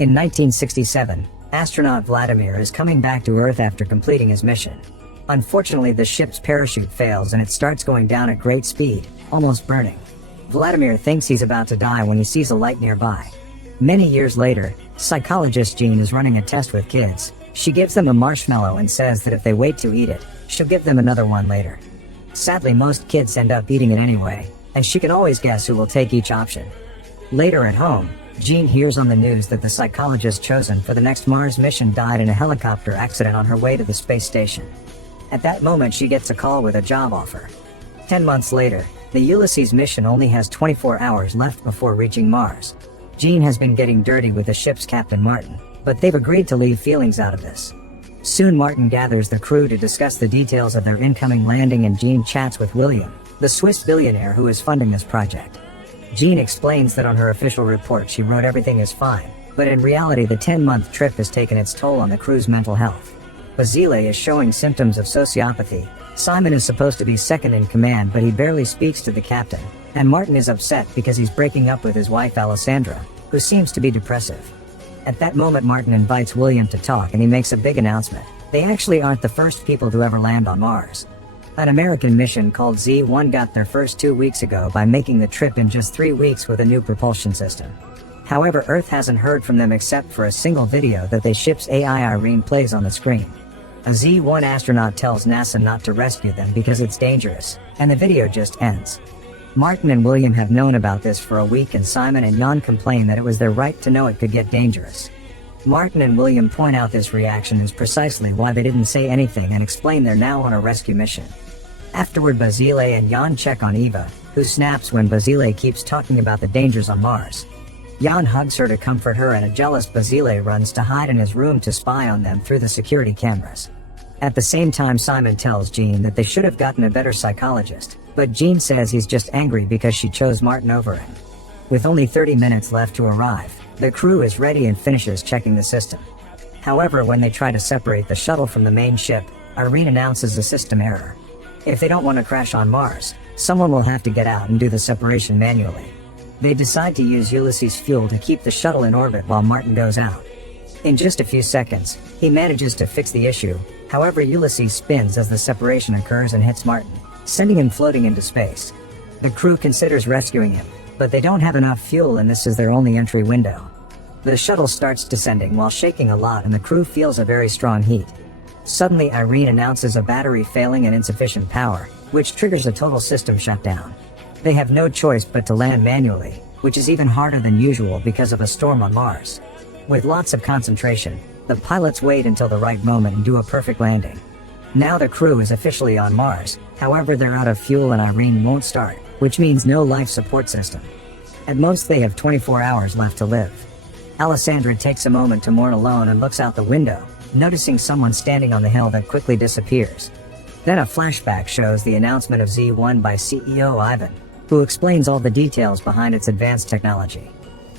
In 1967, astronaut Vladimir is coming back to Earth after completing his mission. Unfortunately, the ship's parachute fails and it starts going down at great speed, almost burning. Vladimir thinks he's about to die when he sees a light nearby. Many years later, psychologist Jean is running a test with kids. She gives them a marshmallow and says that if they wait to eat it, she'll give them another one later. Sadly, most kids end up eating it anyway, and she can always guess who will take each option. Later at home, Jean hears on the news that the psychologist chosen for the next Mars mission died in a helicopter accident on her way to the space station. At that moment, she gets a call with a job offer. 10 months later, the Ulysses mission only has 24 hours left before reaching Mars. Jean has been getting dirty with the ship's captain Martin, but they've agreed to leave feelings out of this. Soon Martin gathers the crew to discuss the details of their incoming landing, and Jean chats with William, the Swiss billionaire who is funding this project. Jean explains that on her official report she wrote everything is fine, but in reality the 10-month trip has taken its toll on the crew's mental health. Basile is showing symptoms of sociopathy. Simon is supposed to be second in command, but he barely speaks to the captain, and Martin is upset because he's breaking up with his wife Alessandra, who seems to be depressive. At that moment, Martin invites William to talk and he makes a big announcement. They actually aren't the first people to ever land on Mars. An American mission called Z1 got their first 2 weeks ago by making the trip in just 3 weeks with a new propulsion system. However, Earth hasn't heard from them except for a single video that the ship's AI Irene plays on the screen. A Z1 astronaut tells NASA not to rescue them because it's dangerous, and the video just ends. Martin and William have known about this for a week, and Simon and Jan complain that it was their right to know it could get dangerous. Martin and William point out this reaction is precisely why they didn't say anything and explain they're now on a rescue mission. Afterward, Basile and Jan check on Eva, who snaps when Basile keeps talking about the dangers on Mars. Jan hugs her to comfort her, and a jealous Basile runs to hide in his room to spy on them through the security cameras. At the same time, Simon tells Jean that they should have gotten a better psychologist, but Jean says he's just angry because she chose Martin over him. With only 30 minutes left to arrive, the crew is ready and finishes checking the system. However, when they try to separate the shuttle from the main ship, Irene announces a system error. If they don't want to crash on Mars, someone will have to get out and do the separation manually. They decide to use Ulysses' fuel to keep the shuttle in orbit while Martin goes out. In just a few seconds, he manages to fix the issue. However, Ulysses spins as the separation occurs and hits Martin, sending him floating into space. The crew considers rescuing him, but they don't have enough fuel and this is their only entry window. The shuttle starts descending while shaking a lot, and the crew feels a very strong heat. Suddenly, Irene announces a battery failing and insufficient power, which triggers a total system shutdown. They have no choice but to land manually, which is even harder than usual because of a storm on Mars. With lots of concentration, the pilots wait until the right moment and do a perfect landing. Now the crew is officially on Mars, however they're out of fuel and Irene won't start, which means no life support system. At most they have 24 hours left to live. Alessandra takes a moment to mourn alone and looks out the window, noticing someone standing on the hill that quickly disappears. Then a flashback shows the announcement of Z1 by CEO Ivan, who explains all the details behind its advanced technology.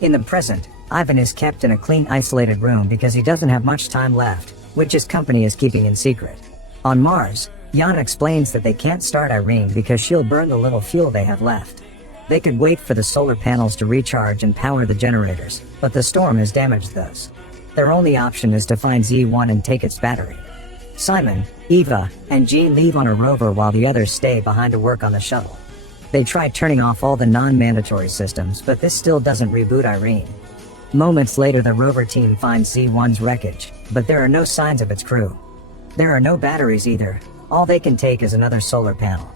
In the present, Ivan is kept in a clean, isolated room because he doesn't have much time left, which his company is keeping in secret. On Mars, Jan explains that they can't start Irene because she'll burn the little fuel they have left. They could wait for the solar panels to recharge and power the generators, but the storm has damaged those. Their only option is to find Z1 and take its battery. Simon, Eva, and Jean leave on a rover while the others stay behind to work on the shuttle. They try turning off all the non-mandatory systems, but this still doesn't reboot Irene. Moments later, the rover team finds Z1's wreckage, but there are no signs of its crew. There are no batteries either. All they can take is another solar panel.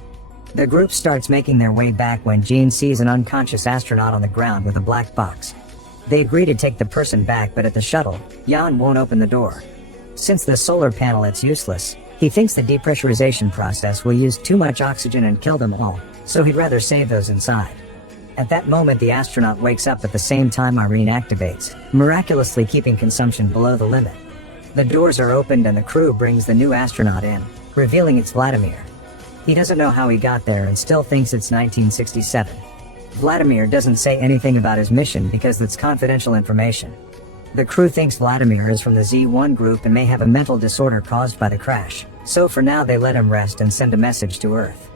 The group starts making their way back when Jean sees an unconscious astronaut on the ground with a black box. They agree to take the person back, but at the shuttle, Jan won't open the door. Since the solar panel is useless, he thinks the depressurization process will use too much oxygen and kill them all, so he'd rather save those inside. At that moment, the astronaut wakes up at the same time Irene activates, miraculously keeping consumption below the limit. The doors are opened and the crew brings the new astronaut in, revealing it's Vladimir. He doesn't know how he got there and still thinks it's 1967. Vladimir doesn't say anything about his mission because that's confidential information. The crew thinks Vladimir is from the Z1 group and may have a mental disorder caused by the crash, so for now they let him rest and send a message to Earth.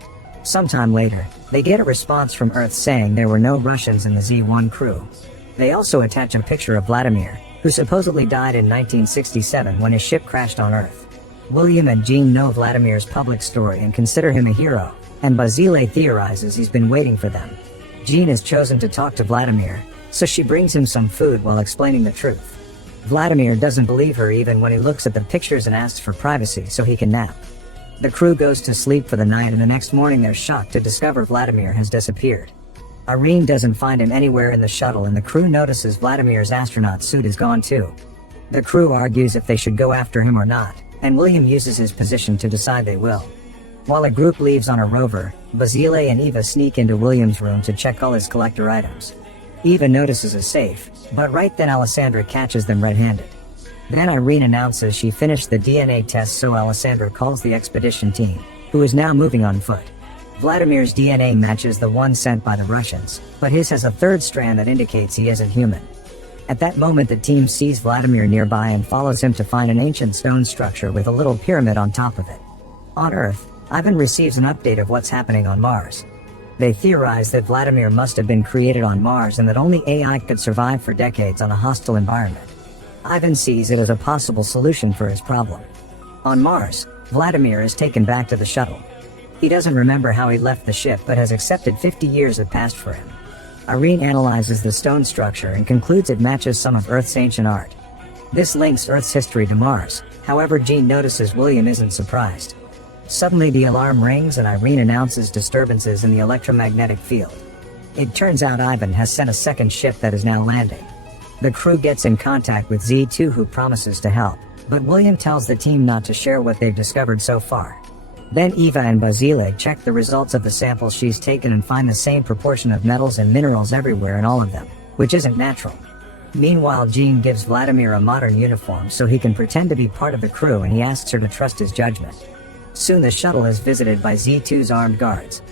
Sometime later, they get a response from Earth saying there were no Russians in the Z1 crew. They also attach a picture of Vladimir, who supposedly died in 1967 when his ship crashed on Earth. William and Jean know Vladimir's public story and consider him a hero, and Basile theorizes he's been waiting for them. Jean has chosen to talk to Vladimir, so she brings him some food while explaining the truth. Vladimir doesn't believe her even when he looks at the pictures and asks for privacy so he can nap. The crew goes to sleep for the night, and the next morning they're shocked to discover Vladimir has disappeared. Irene doesn't find him anywhere in the shuttle, and the crew notices Vladimir's astronaut suit is gone too. The crew argues if they should go after him or not, and William uses his position to decide they will. While a group leaves on a rover, Basile and Eva sneak into William's room to check all his collector items. Eva notices a safe, but right then Alessandra catches them red-handed. Then Irene announces she finished the DNA test, so Alessandra calls the expedition team, who is now moving on foot. Vladimir's DNA matches the one sent by the Russians, but his has a third strand that indicates he isn't human. At that moment the team sees Vladimir nearby and follows him to find an ancient stone structure with a little pyramid on top of it. On Earth, Ivan receives an update of what's happening on Mars. They theorize that Vladimir must have been created on Mars and that only AI could survive for decades on a hostile environment. Ivan sees it as a possible solution for his problem. On Mars, Vladimir is taken back to the shuttle. He doesn't remember how he left the ship but has accepted 50 years have passed for him. Irene analyzes the stone structure and concludes it matches some of Earth's ancient art. This links Earth's history to Mars, however Jean notices William isn't surprised. Suddenly the alarm rings and Irene announces disturbances in the electromagnetic field. It turns out Ivan has sent a second ship that is now landing. The crew gets in contact with Z2, who promises to help, but William tells the team not to share what they've discovered so far. Then Eva and Basile check the results of the samples she's taken and find the same proportion of metals and minerals everywhere in all of them, which isn't natural. Meanwhile, Jean gives Vladimir a modern uniform so he can pretend to be part of the crew, and he asks her to trust his judgment. Soon the shuttle is visited by Z2's armed guards.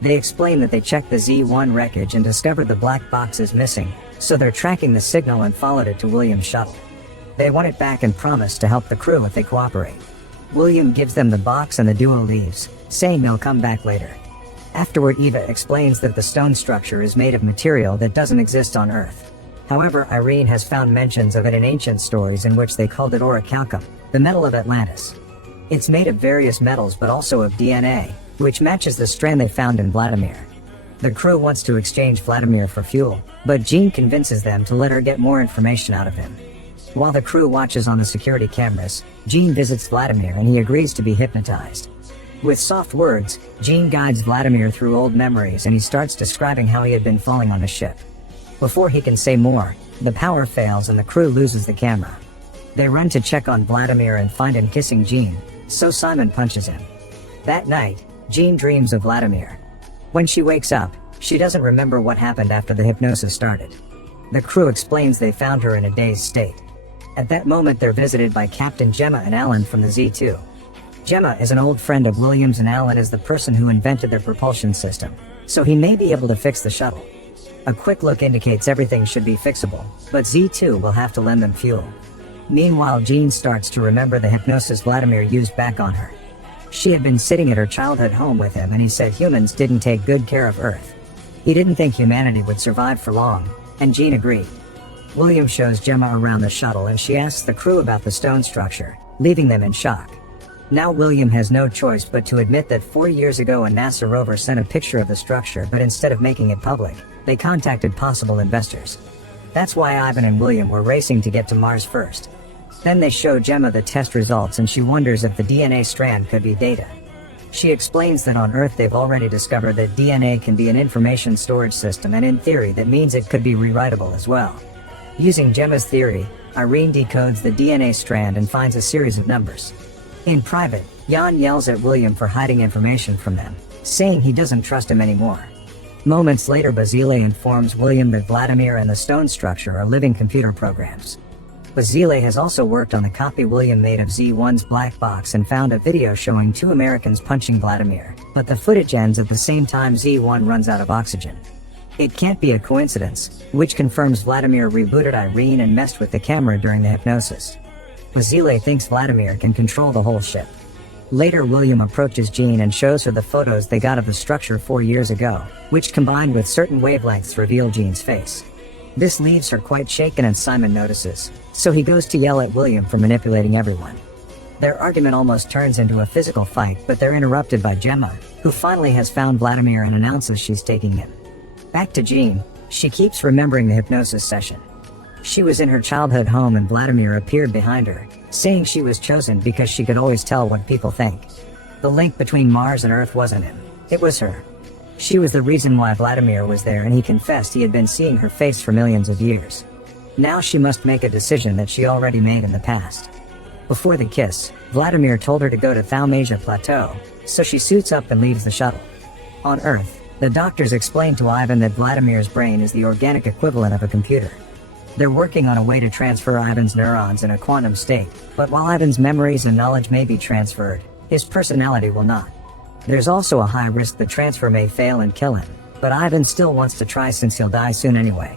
They explain that they checked the Z1 wreckage and discovered the black box is missing, so they're tracking the signal and followed it to William's shuttle. They want it back and promise to help the crew if they cooperate. William gives them the box and the duo leaves, saying they'll come back later. Afterward, Eva explains that the stone structure is made of material that doesn't exist on Earth. However, Irene has found mentions of it in ancient stories in which they called it orichalcum, the metal of Atlantis. It's made of various metals but also of DNA, which matches the strand they found in Vladimir. The crew wants to exchange Vladimir for fuel, but Jean convinces them to let her get more information out of him. While the crew watches on the security cameras, Jean visits Vladimir and he agrees to be hypnotized. With soft words, Jean guides Vladimir through old memories and he starts describing how he had been falling on the ship. Before he can say more, the power fails and the crew loses the camera. They run to check on Vladimir and find him kissing Jean, so Simon punches him. That night, Jean dreams of Vladimir. When she wakes up, she doesn't remember what happened after the hypnosis started. The crew explains they found her in a dazed state. At that moment they're visited by Captain Gemma and Alan from the Z2. Gemma is an old friend of William's and Alan is the person who invented their propulsion system, so he may be able to fix the shuttle. A quick look indicates everything should be fixable, but Z2 will have to lend them fuel. Meanwhile, Jean starts to remember the hypnosis Vladimir used back on her. She had been sitting at her childhood home with him and he said humans didn't take good care of Earth. He didn't think humanity would survive for long, and Jean agreed. William shows Gemma around the shuttle and she asks the crew about the stone structure, leaving them in shock. Now William has no choice but to admit that 4 years ago a NASA rover sent a picture of the structure, but instead of making it public, they contacted possible investors. That's why Ivan and William were racing to get to Mars first. Then they show Gemma the test results and she wonders if the DNA strand could be data. She explains that on Earth they've already discovered that DNA can be an information storage system, and in theory that means it could be rewritable as well. Using Gemma's theory, Irene decodes the DNA strand and finds a series of numbers. In private, Jan yells at William for hiding information from them, saying he doesn't trust him anymore. Moments later, Basile informs William that Vladimir and the stone structure are living computer programs. Basile has also worked on the copy William made of Z1's black box and found a video showing 2 Americans punching Vladimir, but the footage ends at the same time Z1 runs out of oxygen. It can't be a coincidence, which confirms Vladimir rebooted Irene and messed with the camera during the hypnosis. Basile thinks Vladimir can control the whole ship. Later, William approaches Jean and shows her the photos they got of the structure 4 years ago, which combined with certain wavelengths reveal Jean's face. This leaves her quite shaken and Simon notices, so he goes to yell at William for manipulating everyone. Their argument almost turns into a physical fight, but they're interrupted by Gemma, who finally has found Vladimir and announces she's taking him. Back to Jean, she keeps remembering the hypnosis session. She was in her childhood home and Vladimir appeared behind her, saying she was chosen because she could always tell what people think. The link between Mars and Earth wasn't him, it was her. She was the reason why Vladimir was there, and he confessed he had been seeing her face for millions of years. Now she must make a decision that she already made in the past. Before the kiss, Vladimir told her to go to Thaumasia Plateau, so she suits up and leaves the shuttle. On Earth, the doctors explain to Ivan that Vladimir's brain is the organic equivalent of a computer. They're working on a way to transfer Ivan's neurons in a quantum state, but while Ivan's memories and knowledge may be transferred, his personality will not. There's also a high risk the transfer may fail and kill him, but Ivan still wants to try since he'll die soon anyway.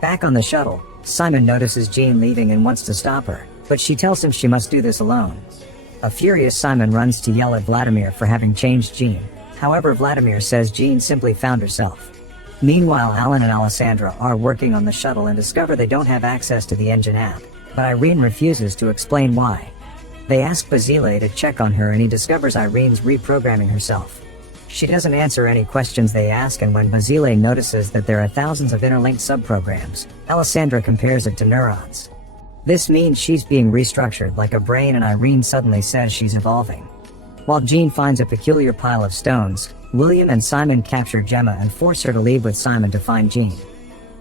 Back on the shuttle, Simon notices Jean leaving and wants to stop her, but she tells him she must do this alone. A furious Simon runs to yell at Vladimir for having changed Jean. However, Vladimir says Jean simply found herself. Meanwhile, Alan and Alessandra are working on the shuttle and discover they don't have access to the engine app, but Irene refuses to explain why. They ask Basile to check on her and he discovers Irene's reprogramming herself. She doesn't answer any questions they ask, and when Basile notices that there are thousands of interlinked subprograms, Alessandra compares it to neurons. This means she's being restructured like a brain, and Irene suddenly says she's evolving. While Jean finds a peculiar pile of stones, William and Simon capture Gemma and force her to leave with Simon to find Jean.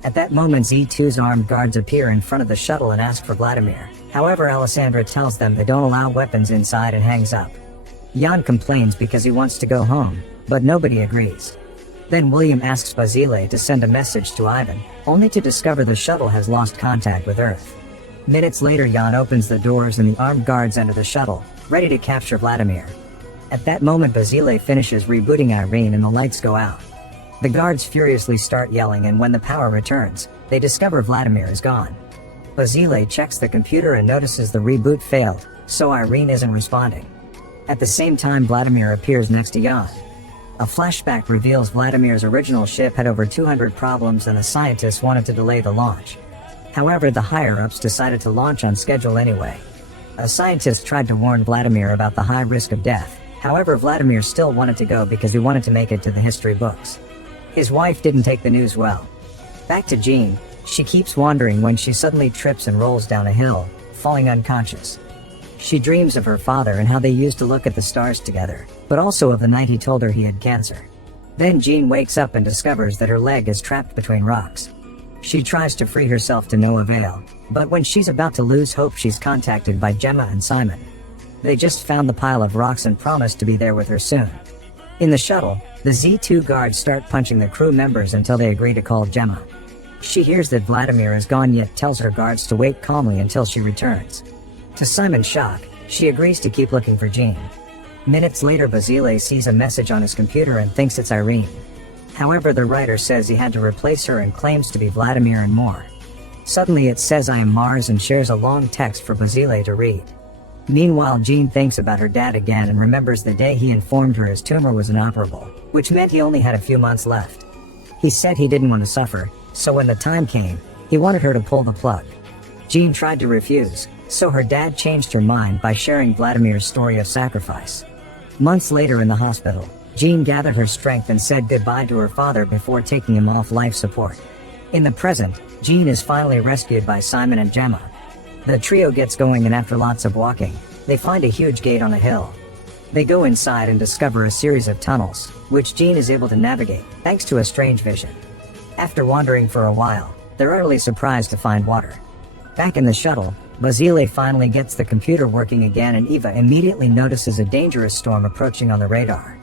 At that moment, Z2's armed guards appear in front of the shuttle and ask for Vladimir. However, Alessandra tells them they don't allow weapons inside and hangs up. Jan complains because he wants to go home, but nobody agrees. Then William asks Basile to send a message to Ivan, only to discover the shuttle has lost contact with Earth. Minutes later, Jan opens the doors and the armed guards enter the shuttle, ready to capture Vladimir. At that moment, Basile finishes rebooting Irene and the lights go out. The guards furiously start yelling, and when the power returns, they discover Vladimir is gone. Basile checks the computer and notices the reboot failed, so Irene isn't responding. At the same time, Vladimir appears next to Jan. A flashback reveals Vladimir's original ship had over 200 problems and the scientists wanted to delay the launch. However, the higher-ups decided to launch on schedule anyway. A scientist tried to warn Vladimir about the high risk of death. However, Vladimir still wanted to go because he wanted to make it to the history books. His wife didn't take the news well. Back to Jean, she keeps wandering when she suddenly trips and rolls down a hill, falling unconscious. She dreams of her father and how they used to look at the stars together, but also of the night he told her he had cancer. Then Jean wakes up and discovers that her leg is trapped between rocks. She tries to free herself to no avail, but when she's about to lose hope, she's contacted by Gemma and Simon. They just found the pile of rocks and promised to be there with her soon. In the shuttle, the Z2 guards start punching the crew members until they agree to call Gemma. She hears that Vladimir is gone, yet tells her guards to wait calmly until she returns. To Simon's shock, she agrees to keep looking for Jean. Minutes later, Basile sees a message on his computer and thinks it's Irene. However, the writer says he had to replace her and claims to be Vladimir and more. Suddenly it says "I am Mars" and shares a long text for Basile to read. Meanwhile, Jean thinks about her dad again and remembers the day he informed her his tumor was inoperable, which meant he only had a few months left. He said he didn't want to suffer, so when the time came, he wanted her to pull the plug. Jean tried to refuse, so her dad changed her mind by sharing Vladimir's story of sacrifice. Months later in the hospital, Jean gathered her strength and said goodbye to her father before taking him off life support. In the present, Jean is finally rescued by Simon and Gemma. The trio gets going, and after lots of walking, they find a huge gate on a hill. They go inside and discover a series of tunnels, which Jean is able to navigate, thanks to a strange vision. After wandering for a while, they're utterly surprised to find water. Back in the shuttle, Basile finally gets the computer working again, and Eva immediately notices a dangerous storm approaching on the radar.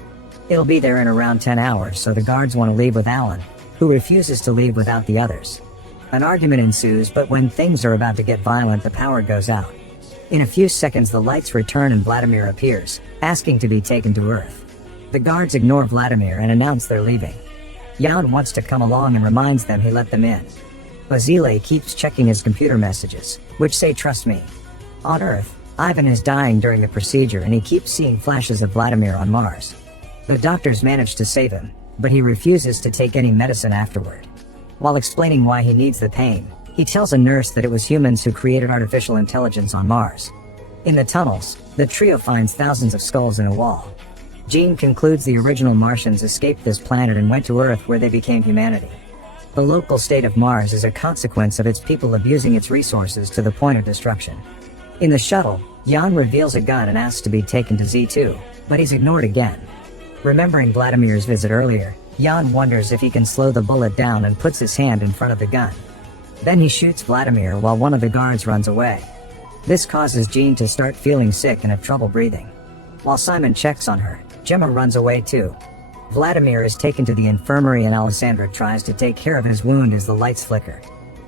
It'll be there in around 10 hours, so the guards want to leave with Alan, who refuses to leave without the others. An argument ensues, but when things are about to get violent, the power goes out. In a few seconds, the lights return and Vladimir appears, asking to be taken to Earth. The guards ignore Vladimir and announce they're leaving. Jan wants to come along and reminds them he let them in. Basile keeps checking his computer messages, which say "trust me." On Earth, Ivan is dying during the procedure and he keeps seeing flashes of Vladimir on Mars. The doctors manage to save him, but he refuses to take any medicine afterward. While explaining why he needs the pain, he tells a nurse that it was humans who created artificial intelligence on Mars. In the tunnels, the trio finds thousands of skulls in a wall. Jean concludes the original Martians escaped this planet and went to Earth, where they became humanity. The local state of Mars is a consequence of its people abusing its resources to the point of destruction. In the shuttle, Jan reveals a gun and asks to be taken to Z2, but he's ignored again. Remembering Vladimir's visit earlier, Jan wonders if he can slow the bullet down and puts his hand in front of the gun. Then he shoots Vladimir while one of the guards runs away. This causes Jean to start feeling sick and have trouble breathing. While Simon checks on her, Gemma runs away too. Vladimir is taken to the infirmary and Alessandra tries to take care of his wound as the lights flicker.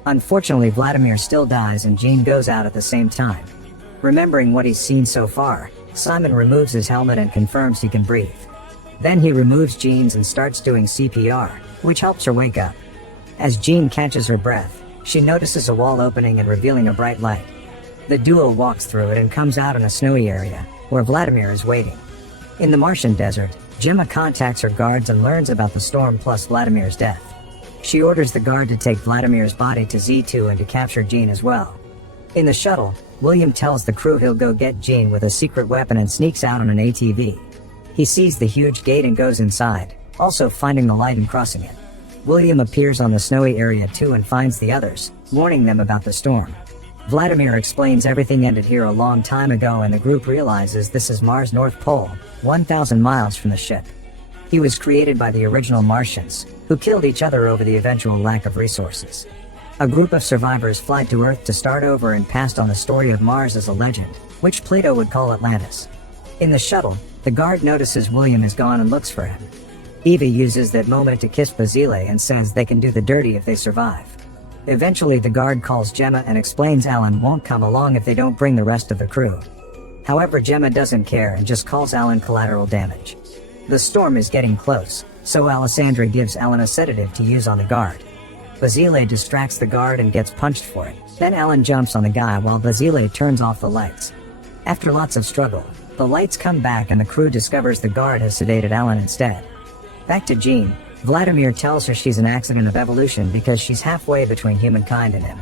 Unfortunately, Vladimir still dies and Jean goes out at the same time. Remembering what he's seen so far, Simon removes his helmet and confirms he can breathe. Then he removes Jean's and starts doing CPR, which helps her wake up. As Jean catches her breath, she notices a wall opening and revealing a bright light. The duo walks through it and comes out in a snowy area, where Vladimir is waiting. In the Martian desert, Gemma contacts her guards and learns about the storm plus Vladimir's death. She orders the guard to take Vladimir's body to Z2 and to capture Jean as well. In the shuttle, William tells the crew he'll go get Jean with a secret weapon and sneaks out on an ATV. He sees the huge gate and goes inside, also finding the light and crossing it. William appears on the snowy area too and finds the others, warning them about the storm. Vladimir explains everything ended here a long time ago and the group realizes this is Mars' North Pole, 1,000 miles from the ship. He was created by the original Martians, who killed each other over the eventual lack of resources. A group of survivors fly to Earth to start over and passed on the story of Mars as a legend, which Plato would call Atlantis. In the shuttle, the guard notices William is gone and looks for him. Eva uses that moment to kiss Basile and says they can do the dirty if they survive. Eventually the guard calls Gemma and explains Alan won't come along if they don't bring the rest of the crew. However, Gemma doesn't care and just calls Alan collateral damage. The storm is getting close, so Alessandra gives Alan a sedative to use on the guard. Basile distracts the guard and gets punched for it. Then Alan jumps on the guy while Basile turns off the lights. After lots of struggle, the lights come back and the crew discovers the guard has sedated Alan instead. Back to Jean, Vladimir tells her she's an accident of evolution because she's halfway between humankind and him.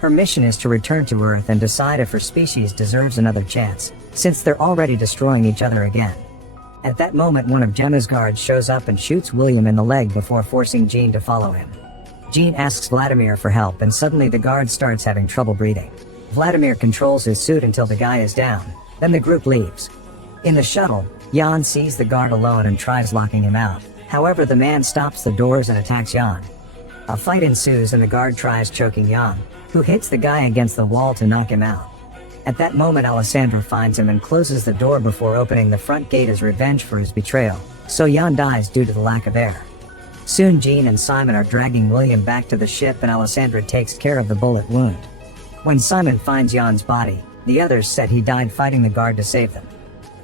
Her mission is to return to Earth and decide if her species deserves another chance, since they're already destroying each other again. At that moment, one of Gemma's guards shows up and shoots William in the leg before forcing Jean to follow him. Jean asks Vladimir for help and suddenly the guard starts having trouble breathing. Vladimir controls his suit until the guy is down, then the group leaves. In the shuttle, Jan sees the guard alone and tries locking him out. However, the man stops the doors and attacks Jan. A fight ensues and the guard tries choking Jan, who hits the guy against the wall to knock him out. At that moment, Alessandra finds him and closes the door before opening the front gate as revenge for his betrayal, so Jan dies due to the lack of air. Soon Jean and Simon are dragging William back to the ship and Alessandra takes care of the bullet wound. When Simon finds Jan's body, the others said he died fighting the guard to save them.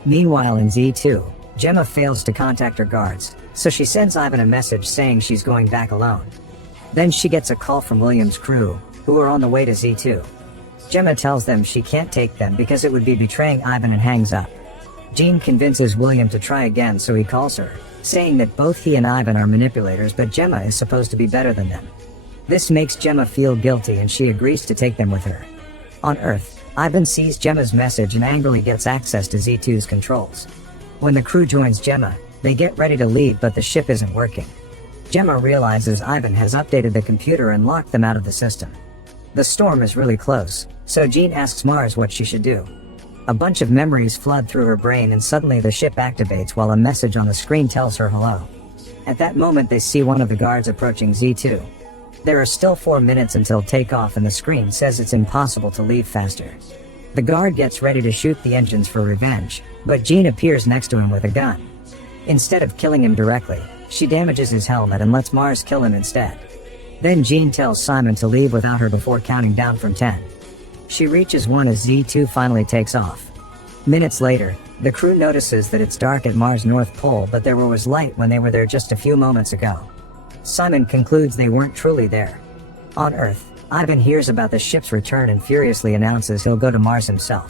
Meanwhile in Z2, Gemma fails to contact her guards, so she sends Ivan a message saying she's going back alone. Then she gets a call from William's crew, who are on the way to Z2. Gemma tells them she can't take them because it would be betraying Ivan and hangs up. Jean convinces William to try again, so he calls her, saying that both he and Ivan are manipulators but Gemma is supposed to be better than them. This makes Gemma feel guilty and she agrees to take them with her. On Earth, Ivan sees Gemma's message and angrily gets access to Z2's controls. When the crew joins Gemma, they get ready to leave but the ship isn't working. Gemma realizes Ivan has updated the computer and locked them out of the system. The storm is really close, so Jean asks Mars what she should do. A bunch of memories flood through her brain and suddenly the ship activates while a message on the screen tells her hello. At that moment they see one of the guards approaching Z2. There are still 4 minutes until takeoff and the screen says it's impossible to leave faster. The guard gets ready to shoot the engines for revenge, but Jean appears next to him with a gun. Instead of killing him directly, she damages his helmet and lets Mars kill him instead. Then Jean tells Simon to leave without her before counting down from 10. She reaches 1 as Z2 finally takes off. Minutes later, the crew notices that it's dark at Mars' North Pole but there was light when they were there just a few moments ago. Simon concludes they weren't truly there. On Earth, Ivan hears about the ship's return and furiously announces he'll go to Mars himself.